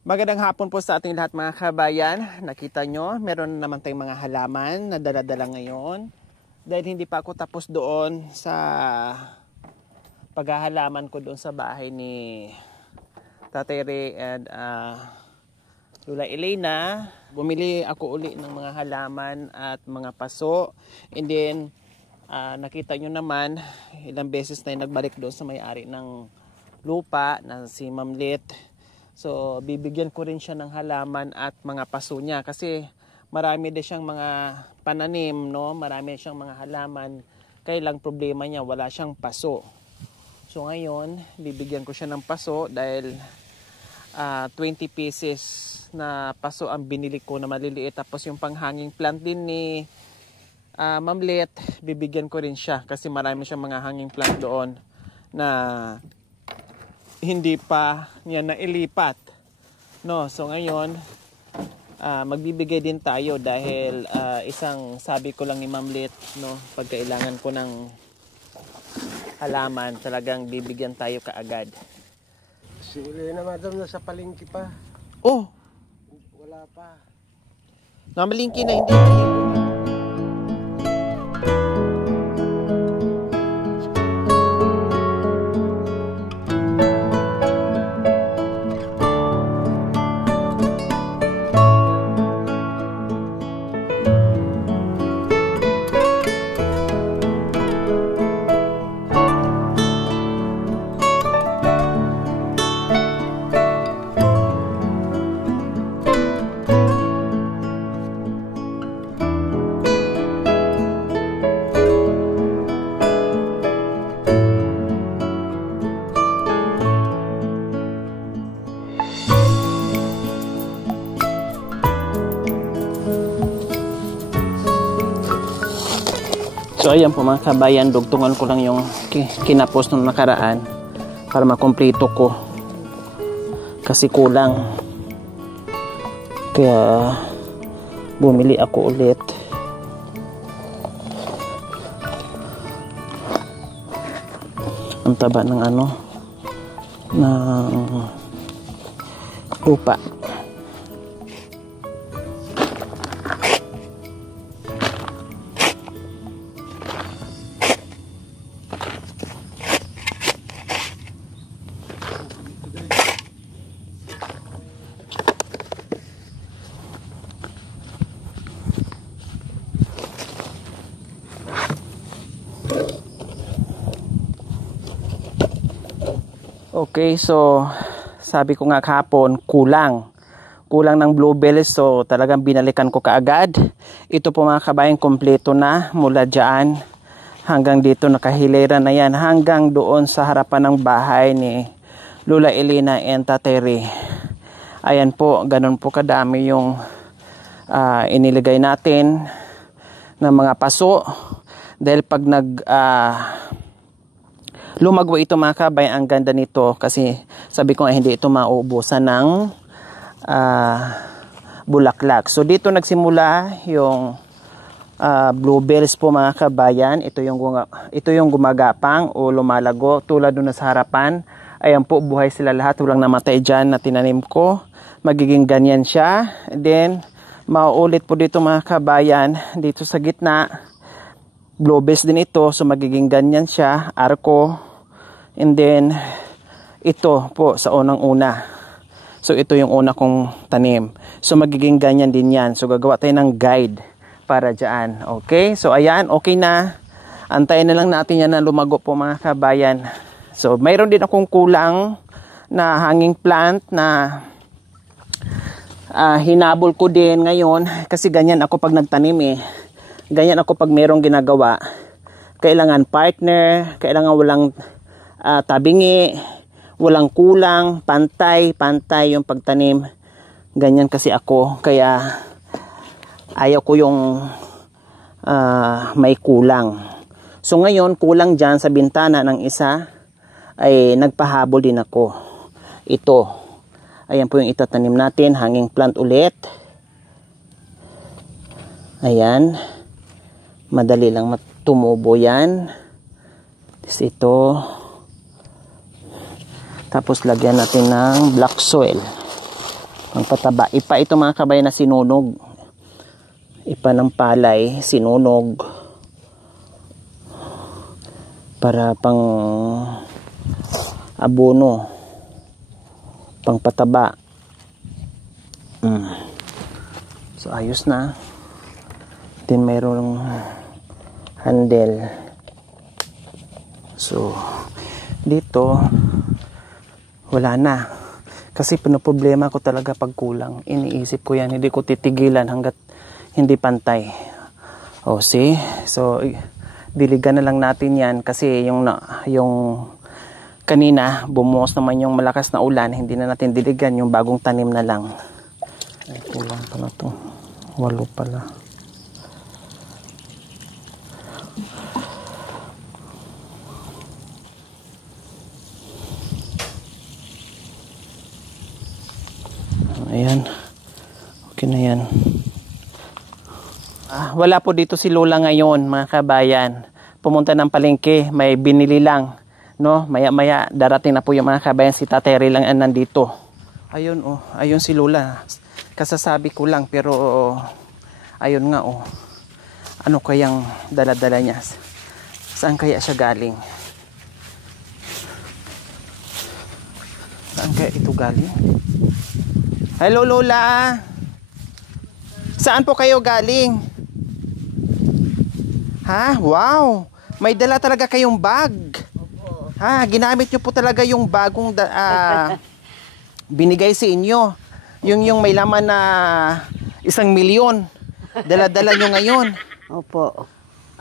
Magandang hapon po sa ating lahat mga kabayan. Nakita nyo, meron naman tayong mga halaman na dala-dala ngayon. Dahil hindi pa ako tapos doon sa paghahalaman ko doon sa bahay ni Tatay Ray and Lola Elena. Bumili ako uli ng mga halaman at mga paso. And then, nakita nyo naman, ilang beses na nagbalik doon sa may-ari ng lupa na si Ma'am Lit. So, bibigyan ko rin siya ng halaman at mga paso niya kasi marami din siyang mga pananim, no? Marami siyang mga halaman. Kaya lang problema niya, wala siyang paso. So, ngayon, bibigyan ko siya ng paso dahil 20 pieces na paso ang binili ko na maliliit. Tapos yung panghanging plant din ni Ma'am Lit, bibigyan ko rin siya kasi marami siyang mga hanging plant doon na hindi pa niya nailipat, no? So ngayon magbibigay din tayo dahil isang sabi ko lang ni Ma'am Lit, no, pag kailangan ko ng halaman talagang bibigyan tayo kaagad. Si Elena madam nasa palengke pa. Oh, Wala pa. namalingki na hindi. So ayan po mga kabayan, dugtungan ko lang yung kinapos nung nakaraan para makumpleto ko kasi kulang, kaya bumili ako ulit. Ang taba ng ng lupa. Okay, so sabi ko nga kahapon, kulang ng bluebells, so talagang binalikan ko kaagad. Ito po mga kabayan, kompleto na mula dyan hanggang dito, nakahilera na yan hanggang doon sa harapan ng bahay ni Lola Elena and Tatay Ray. Ayan po, ganun po kadami yung iniligay natin ng mga paso dahil pag lumagwa ito mga kabayan, ang ganda nito kasi sabi ko nga hindi ito mauubusan ng bulaklak. So dito nagsimula yung bluebells po mga kabayan. Ito yung gumagapang o lumalago tulad doon sa harapan. Ayan po, buhay sila lahat, walang namatay dyan na tinanim ko. Magiging ganyan siya. And then mauulit po dito mga kabayan, dito sa gitna bluebells din ito, so magiging ganyan siya, arko. And then ito po sa unang-una. So ito yung una kong tanim. So magiging ganyan din yan. So gagawa tayo ng guide para dyan. Okay? So ayan, okay na. Antayin na lang natin yan na lumago po mga kabayan. So mayroon din akong kulang na hanging plant na hinabol ko din ngayon. Kasi ganyan ako pag nagtanim eh. Ganyan ako pag mayroong ginagawa. Kailangan partner, kailangan walang tabingi, walang kulang, pantay yung pagtanim. Ganyan kasi ako, kaya ayaw ko yung may kulang. So ngayon, kulang dyan sa bintana ng isa, ay nagpahabol din ako. Ito, ayan po yung itatanim natin, hanging plant ulit. Ayan, madali lang tumubo yan. Tapos ito, tapos lagyan natin ng black soil. Pangpataba. Ipa ito mga kabayan na sinunog. Ipa ng palay, sinunog. Para pang abono. Pangpataba. So ayos na. Then mayroong handle. So dito wala na. Kasi pinoproblema ko talaga pag kulang. Iniisip ko yan. Hindi ko titigilan hanggat hindi pantay. O see? So, diligan na lang natin yan. Kasi yung kanina, bumuhos naman yung malakas na ulan. Hindi na natin diligan. Yung bagong tanim na lang. Ay, kulang pala to. 8 pala. Ayan. Okay na yan. Wala po dito si Lola ngayon, mga kabayan. Pumunta ng palengke, may binili lang. No? Maya-maya, darating na po yung mga kabayan. Si Tatay Ray lang ang nandito. Ayun, oh. Ayun si Lola. Kasasabi ko lang, pero ayun nga, oh. Ano kayang dala-dala niya? Saan kaya siya galing? Saan kaya ito galing? Hello Lola. Saan po kayo galing? Ha? Wow. May dala talaga kayong bag. Ha, ginamit niyo po talaga yung bagong binigay sa inyo. Yung may laman na 1 milyon. Dala-dala niyo ngayon. Opo.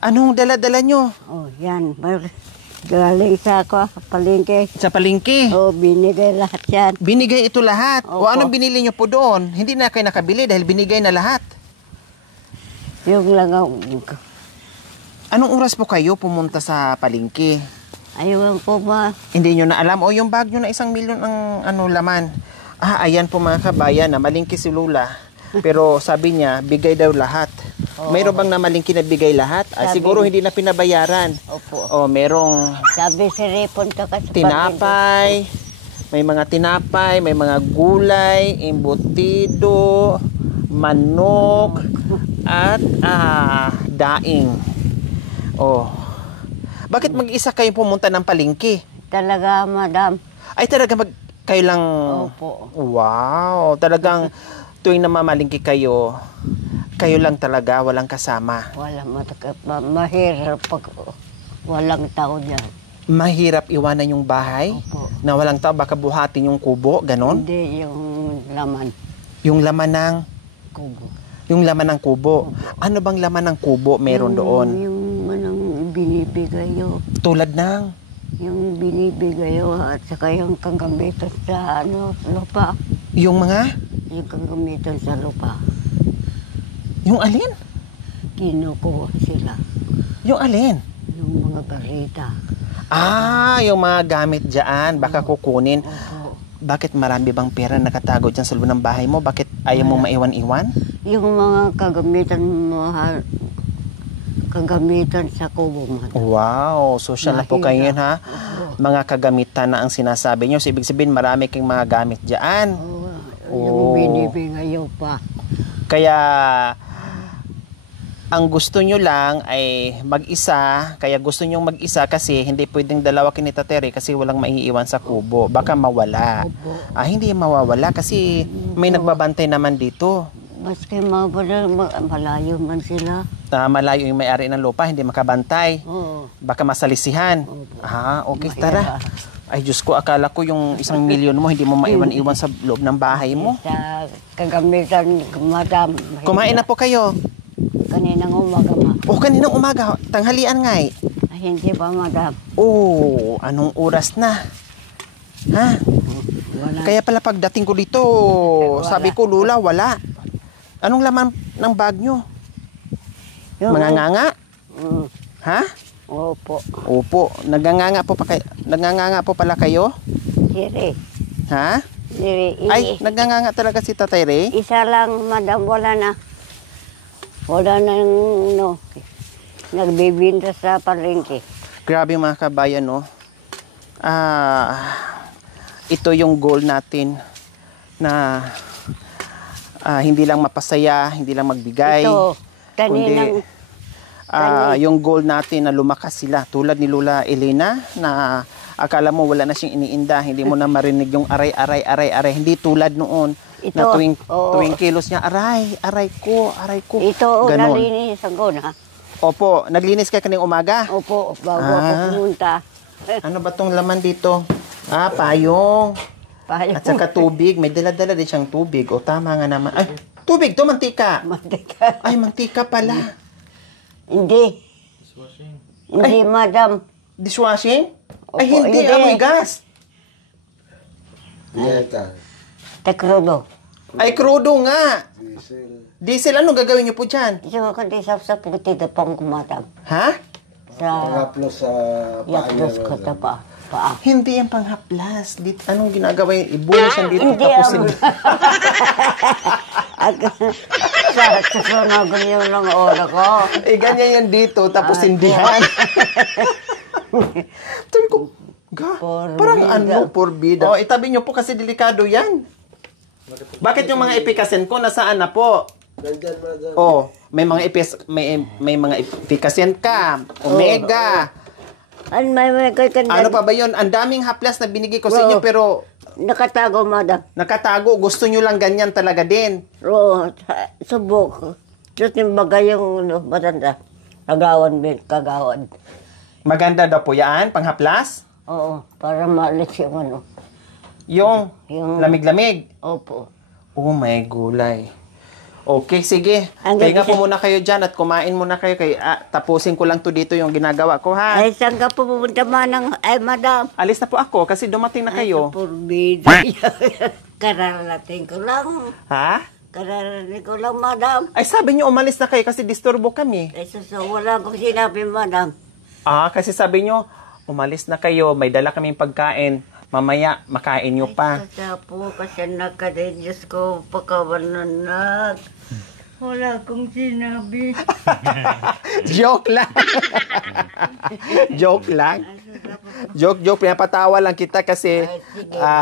Anong dala-dala niyo? Oh, yan. Galing sa palengke. Sa palengke. Oh, binigay lahat yan. Binigay ito lahat. Opo. O anong binili niyo po doon? Hindi na kayo nakabili dahil binigay na lahat. Yung lang Anong oras po kayo pumunta sa palengke? ayaw ko ba? Hindi nyo na alam. O yung bag nyo na 1 milyon ang laman. Ayan po mga kabayan na malingki si Lola. Pero sabi niya, bigay daw lahat. Mayroon bang na malingki na bigay lahat? Siguro hindi na pinabayaran. Opo. Merong Sabi si Ripon to kasi tinapay. May mga tinapay, may mga gulay, embutido, manok, at daing. Bakit mag-isa kayo pumunta ng palengke? talaga, madam. Ay talaga kayo lang. Opo. Wow, talagang tuwing namamalingki kayo, kayo lang talaga, walang kasama. Wala mahirap pag walang tao dyan. Mahirap iwanan yung bahay? Opo. Na walang tao, baka buhatin yung kubo, ganon? Hindi yung laman. Yung laman ng Kubo. Yung laman ng kubo. Ano bang laman ng kubo meron doon? Yung manang binibigay yun. Tulad ng? Yung binibigay yun at saka yung kagamitan sa lupa. Yung mga? Yung kagamitan sa lupa. Yung alin? Kinukuha sila. Yung alin? Yung mga barita. Yung mga gamit dyan, baka kukunin. Opo. Bakit marami bang pera nakatago dyan sa loob ng bahay mo? Bakit ayaw mo maiwan-iwan? Yung mga kagamitan sa kubo mo. Wow, social na po kayo yun, ha? Opo. Mga kagamitan na ang sinasabi nyo. So, ibig sabihin, marami kang mga gamit dyan. Yung binibigay yun pa. Kaya, ang gusto nyo lang ay mag-isa. Kaya gusto nyo mag-isa kasi hindi pwedeng dalawa kinitateri kasi walang maiiwan sa kubo. Baka mawala. Opo. Hindi mawawala kasi may nagbabantay naman dito. Maski malayo man sila. Malayo yung may-ari ng lupa, hindi makabantay. Oo. Baka masalisihan. Okay, tara. Ay, Diyos ko, akala ko yung 1 milyon mo, hindi mo maiwan-iwan sa loob ng bahay mo. Sa kagamitan, madam. Kumain na po kayo. Kaninang umaga ma. Kaninang umaga, tanghalian nga eh. Ay, hindi pa, madam. Anong oras na? Ha? Wala. Kaya pala pagdating ko dito, sabi ko, Lola, wala. Anong laman ng bag nyo? Mga nganga? Ha? Opo. Opo. Naganganga po pala kayo? Siri. Ha? Siri. Ay, naganganga talaga si Tatay Ray? Isa lang, madam. Wala na. Wala na nagbibinta sa palengke. Grabe mga kabayan, no? Ito yung goal natin na hindi lang mapasaya, hindi lang magbigay. Ito, kundi taninang, yung goal natin na lumakas sila. Tulad ni Lola Elena na akala mo wala na siyang iniinda, hindi mo na marinig yung aray. Hindi tulad noon Ito, na oo. tuwing kilos niya, aray ko. ito, Ganon. nalinis ako na. Opo, naglinis ka kaning umaga? Opo, bago ako pumunta. Ano ba tong laman dito? Payong. At saka tubig. May dala-dala din siyang tubig. O, tama nga naman. Ay, tubig to, mantika. Mantika. Ay, mantika pala. Hindi. Hindi, madam. Dishwashing? Ay, Opo, hindi. hindi. Amoy gas. Dieta. Tekrodo. Ay, crudo nga. Diesel. Diesel, ano gagawin niyo po dyan? Ito ko di sa puti na pang kumatang. Ha? Sa Pangaplos sa paa niya. yaplos ko ta pa. Paa. Hindi yan panghaplas. Anong ginagawa yun? Ibuhos yan dito. Hindi, Tapos sa susunagon yung lang oras ko. ganyan yan dito. Tapos sindihan. Sabi ko, parang ano, porbida. O, itabi niyo po kasi delikado yan. Bakit yung mga epikasin ko nasaan na po? Nandyan, madam. Oh, may mga epikasin ka, omega. May kanda. Ano pa ba 'yon? Ang daming haplas na binigay ko sa inyo pero Nakatago, madam. nakatago. Gusto nyo lang ganyan talaga din. Oo, subok. Diyos yung bagay yung matanda. Kagawan. Maganda daw po yan, panghaplas. Oo, para maalis yung ano. Yung Yung- lamig-lamig. Opo. Oh my gulay. Okay, sige. Hanggang Pahinga po isa- muna kayo dyan at kumain muna kayo. Tapusin ko lang to dito yung ginagawa ko, ha? Ay, saan ka po pupunta manang? Ay, madam. Alis na po ako kasi dumating na kayo. Ay, purbida. Kararating ko lang. Ha? Kararating ko lang, madam. Ay, sabi niyo umalis na kayo kasi disturbo kami. Ay, wala akong sinabi, madam. Kasi sabi niyo, umalis na kayo, may dala kaming pagkain. Mamaya, makain niyo pa. Sa po kasi nakadiyos ko pagkawanan. Wala akong sinabi. Joke lang. Joke lang. Joke. Pinapatawa lang kita kasi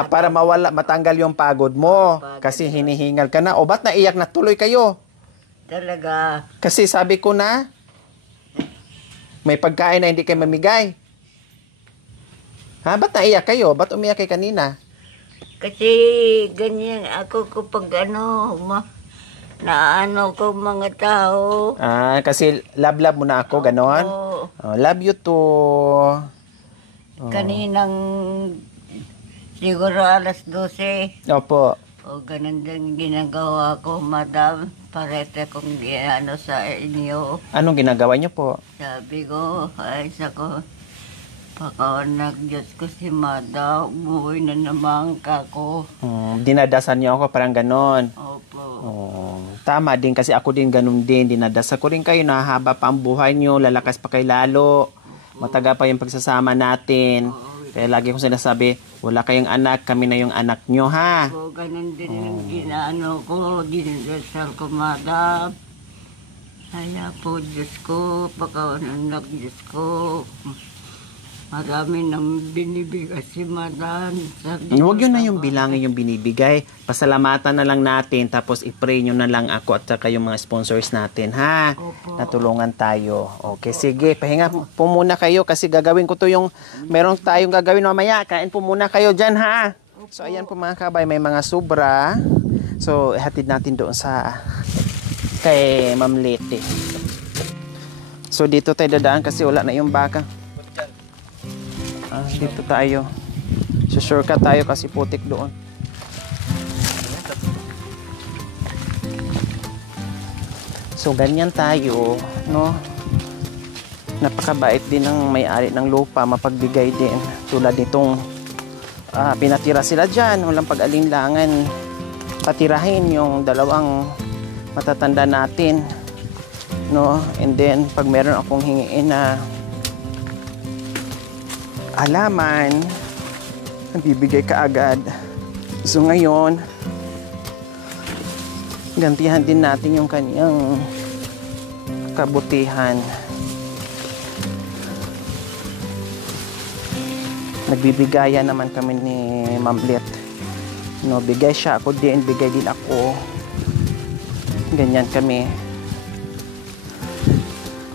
para matanggal yung pagod mo. Kasi hinihingal ka na. O, ba't naiyak na tuloy kayo? Talaga. Kasi sabi ko na, may pagkain na hindi kayo mamigay. Ba't naiyak kayo? Ba't umiyak kayo kanina? Kasi ganyan ako kapag naano ko mga tao. Kasi love mo na ako, ganon? Oo. Love you too. Kaninang siguro alas 12. Opo. O ganun din ginagawa ko, madam. Parete kong sa inyo. Anong ginagawa niyo po? Sabi ko, ay sako, pakawanag Diyos ko si madam. Umuwi na naman kako. Dinadasan niyo ako, parang ganon. Opo. Tama din kasi ako din ganun din. Dinadasal ko rin kayo na haba pa ang buhay nyo, lalakas pa kayo lalo. Mataga pa yung pagsasama natin. Kaya lagi kong sinasabi, wala kayong anak, kami na yung anak nyo, ha? So, ganun din yung ginaano ko, dinadasal ko, madam. Kaya po, Diyos ko, pakawanag Diyos ko. Marami nang binibigay si madam. Huwag yun na yung bilangin yung binibigay. Pasalamatan na lang natin, tapos i-pray nyo na lang ako at saka yung mga sponsors natin, ha? Opo. Natulungan tayo. Okay, sige. Pahinga po muna kayo kasi gagawin ko to yung meron tayong gagawin mamaya. Kain po muna kayo dyan, ha? So, ayan po mga kabay, may mga sobra. So, hatid natin doon sa kay Ma'am Lete. So, dito tayo dadaan kasi wala na yung baka. Dito tayo. So, shortcut tayo kasi putik doon. So, ganyan tayo, no? Napakabait din ng may-ari ng lupa, mapagbigay din. Tulad nitong pinatira sila dyan, walang pag-alinlangan. Patirahin yung dalawang matatanda natin, no? And then, pag meron akong hingiin na halaman, bibigay ka agad. So ngayon, gantihan din natin yung kanyang kabutihan. Nagbibigayan naman kami ni Ma'am Let. No, bigay siya, ako din, bigay din ako. Ganyan kami.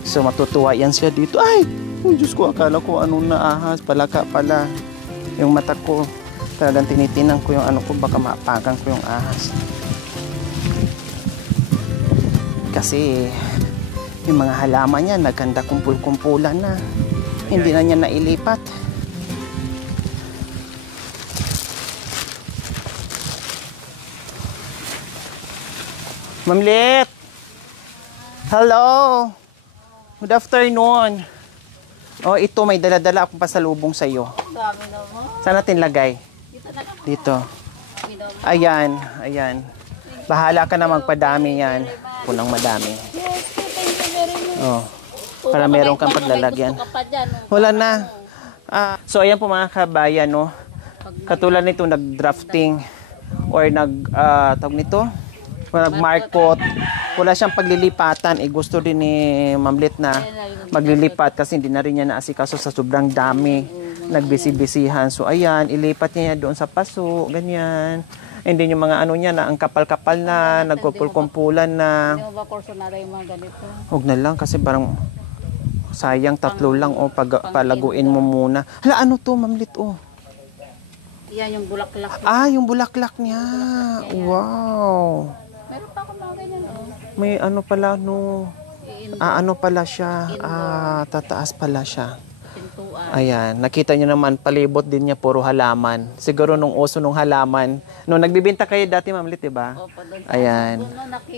So matutuwa yan siya dito. Ay! Oh, Diyos ko, akala ko anong naahas. Palaka pala. Yung mata ko. Talagang tinitinan ko yung ano ko. Baka maapagan ko yung ahas. Kasi yung mga halaman niya nagkanda kumpul-kumpulan na. Hindi na niya nailipat. Mamlit! Hello! Good afternoon. Oh, ito may dala-dala akong pasalubong sa iyo. Dami naman. Saan natin lagay? Dito. Ayan, ayan. Bahala ka na magpadami yan. Punang madami. Yes, thank you very much. Oh. Para meron kang paglalagyan. Wala na. So ayan po mga kabayan, no. Katulad nito nag-drafting or tawag nito, nag-markot. Wala siyang paglilipatan. Gusto din ni Mamlit na maglilipat kasi hindi na rin niya naasikaso sa sobrang dami. Nagbisi-bisihan. So ayan, ilipat niya doon sa paso, ganyan. And then yung mga ano niya na ang kapal-kapal na, nagkumpul-kumpulan na. Hindi mo ba kurso na rin yung mga ganito? Huwag na lang kasi parang sayang, 3 lang o palaguin mo muna. Hala, ano to, Mamlit, oh? Yan yung bulaklak. Yung bulaklak niya. Wow. Meron pa ako mga ganyan, oh. May ano pala, no. Ano pala siya. Tataas pala siya. Pintuan. Ayan, nakita niyo naman, palibot din niya, puro halaman. Siguro nung uso nung halaman. Nung nagbibenta kayo dati, Mamlit, diba? Ayan.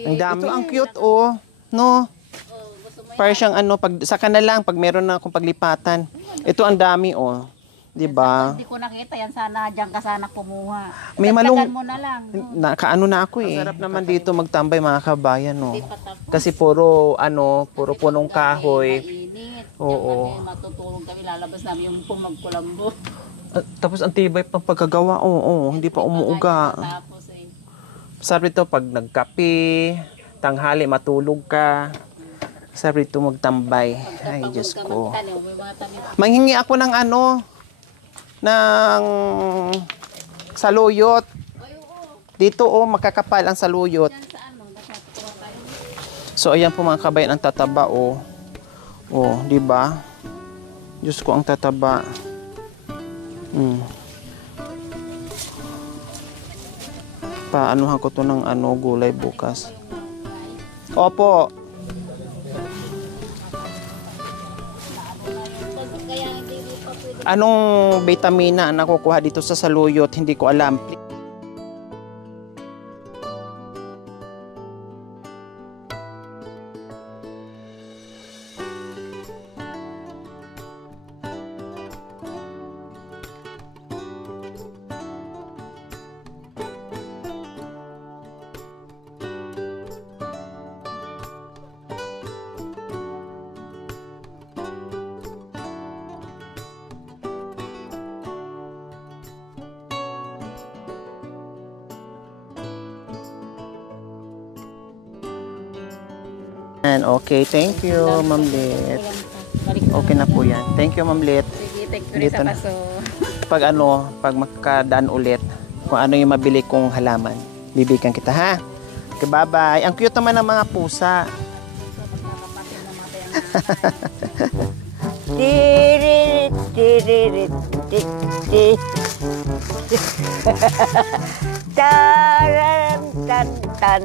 Ang dami. Ito, ang cute, oh. No? Para siyang ano, saka na lang, pag meron na akong paglipatan. Ito, ang dami, oh. Diba? Hindi ko nakita yan, sana diyan ka sana kumuha. May Dagdagan mo na lang. Nakaano na ako eh. Sarap naman dito magtambay mga kabayan, no. Kasi puro punong kahoy. Mainit. Oo. Matutulog kami, lalabas namin yung pumagkulambo. Tapos ang tibay pang pagkagawa. Oo, hindi pa umuuga. Tapos eh. Sarap ito pag nagkape, tanghali matulog ka. Sarap ito magtambay. Ay, Diyos ko. Manghingi ako ng ng saluyot. Dito makakapal ang saluyot. So ayan po mga kabayan ang tataba Oh, di ba? Diyos ko ang tataba. Paanuhan ko to ng gulay bukas. Opo. Anong vitamina ang nakukuha dito sa saluyot? Hindi ko alam. Okay, thank you, Mamlit. Okay na po yan. Thank you, Mamlit. Sige, thank you sa paso. Pag makadaan ulit, kung ano yung mabili kong halaman, bibigyan kita, ha? Okay, bye-bye. Ang cute naman ng mga pusa. Tiririt, tiririt, tiririt. Taran, tan, tan.